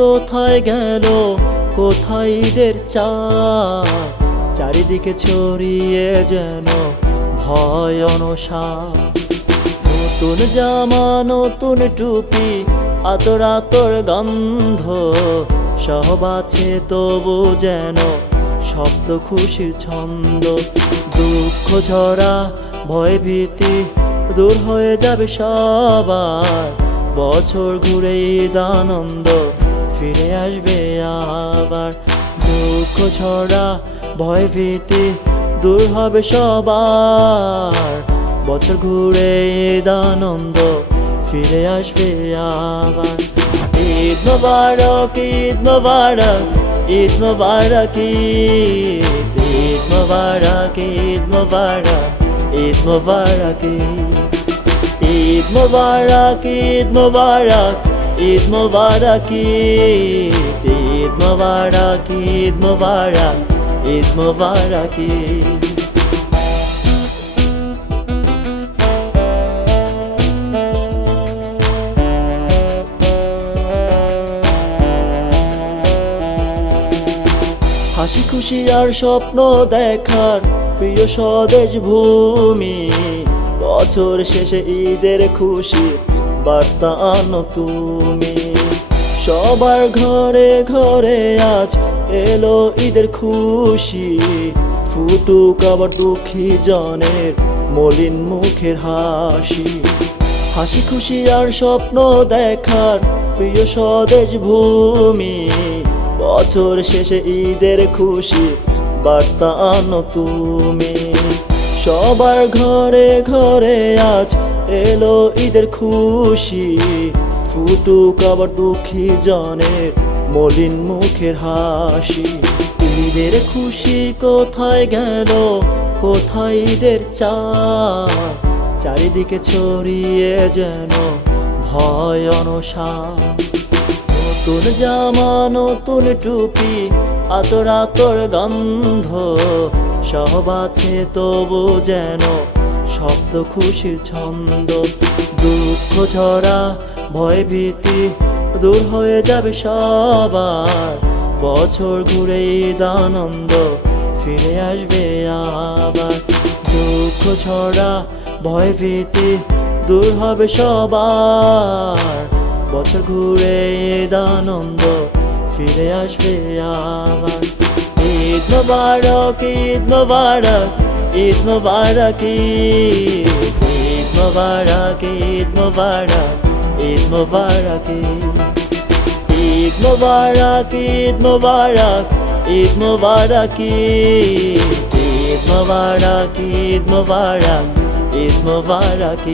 কোথায় গেল, কোথায় ঈদের চাঁদ? চারিদিকে ছড়িয়ে যেন ভয় অনসাদ। নতুন জামা, নতুন টুপি, আতর আতর গন্ধ, সব আছে তবু যেন শব্দ খুশির ছন্দ। দুঃখ ঝরা ভয় ভীতি দূর হয়ে যাবে সবার, বছর ঘুরে ঈদ আনন্দ ফিরে আসবে আবার। দুঃখ ঝরা ভয় ভীতি দূর হবে সবার, বছর ঘুরে ঈদ আনন্দ ফিরে আসবে আবার। ঈদ মোবারক, ঈদ মোবারক, ঈদ মোবারক, ঈদ মোবারক, ঈদ মোবারক, ঈদ মোবারক, ঈদ মোবারক, ঈদ মোবারক, ঈদ মোবারক, ঈদ মোবারক, ঈদ মোবারক, ঈদ মোবারক। হাসি খুশি আর স্বপ্ন দেখার প্রিয় স্বদেশ ভূমি, বছর শেষে ঈদের খুশি বার্তা আনো তুমি। সবার ঘরে ঘরে আজ এলো ঈদের খুশি, ফুটুক আবার দুঃখী জনের মলিন মুখের হাসি। হাসি খুশি আর স্বপ্ন দেখার প্রিয় স্বদেশ ভূমি, বছর শেষে ঈদের খুশি বার্তা আনো তুমি। সবার ঘরে ঘরে আজ এলো ঈদের খুশি, ফুটুক আবার দুঃখী জনের মলিন মুখের হাসি। ঈদের খুশি কোথায় গেল, কোথায় ঈদের চাঁদ? চারিদিকে ছড়িয়ে যেন ভয় অনসাদ। নতুন জামা, নতুন টুপি, আতর আতর গন্ধ, সব আছে তবু যেন শব্দ খুশির ছন্দ। দুঃখ ঝরা ভয় ভীতি দূর হয়ে যাবে সবার, বছর ঘুরে ঈদ আনন্দ ফিরে আসবে আবার। দুঃখ ঝরা ভয় ভীতি দূর হবে সবার, বছর ঘুরে ঈদ আনন্দ ফিরে আসবে আবার। ঈদ মোবারক, ঈদ মোবারক, ঈদ মোবারক, ঈদ মোবারক, ঈদ মোবারক, ঈদ মোবারক, ঈদ মোবারক, ঈদ মোবারক, ঈদ মোবারক, ঈদ মোবারক, ঈদ মোবারক, ঈদ মোবারক।